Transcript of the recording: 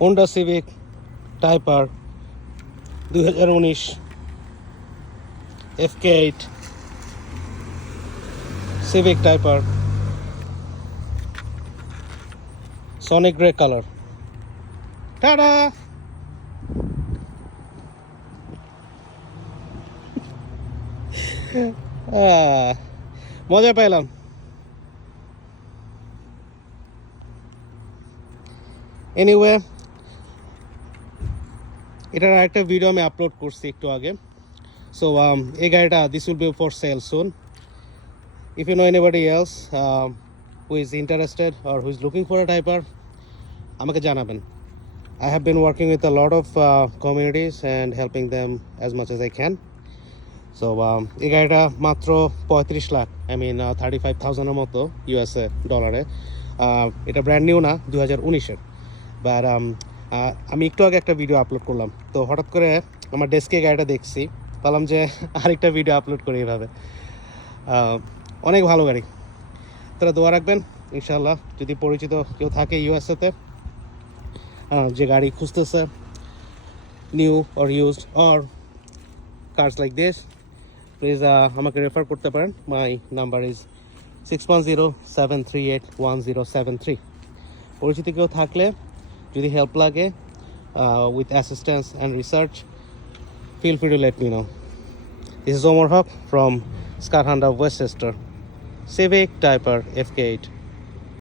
Honda Civic Type R 2019 FK8 Civic Type R Sonic Grey color. Ta-da! মজা পেলাম। Anyway, এটার আরেকটা video আমি আপলোড করছি একটু আগে। সো এই গাড়িটা this will be for sale soon. If you know anybody else who is interested or who is looking for a typer, আমাকে জানাবেন। I have been working with a lot of communities and helping them as much as I can. So এই গাড়িটা মাত্র 35 lakh, I mean 35,000-এর মতো USA ডলারে। এটা brand new না, 2019-এর। But আমি একটু আগে একটা ভিডিও আপলোড করলাম, তো হঠাৎ করে আমার ডেস্কে গাড়িটা দেখছি, বললাম যে আরেকটা ভিডিও আপলোড করি এইভাবে। অনেক ভালো গাড়ি, তারা দোয়া রাখবেন ইনশাল্লাহ। যদি পরিচিত কেউ থাকে ইউএসএতে যে গাড়ি খুঁজতেছে, new or used or cars like this, please আমাকে রেফার করতে পারেন। My number is 6107381073। পরিচিত কেউ থাকলে, যদি হেল্প লাগে with assistance and research, feel free to let me know. This is Omar Haq from Scar Honda Westchester, Civic Type R FK8.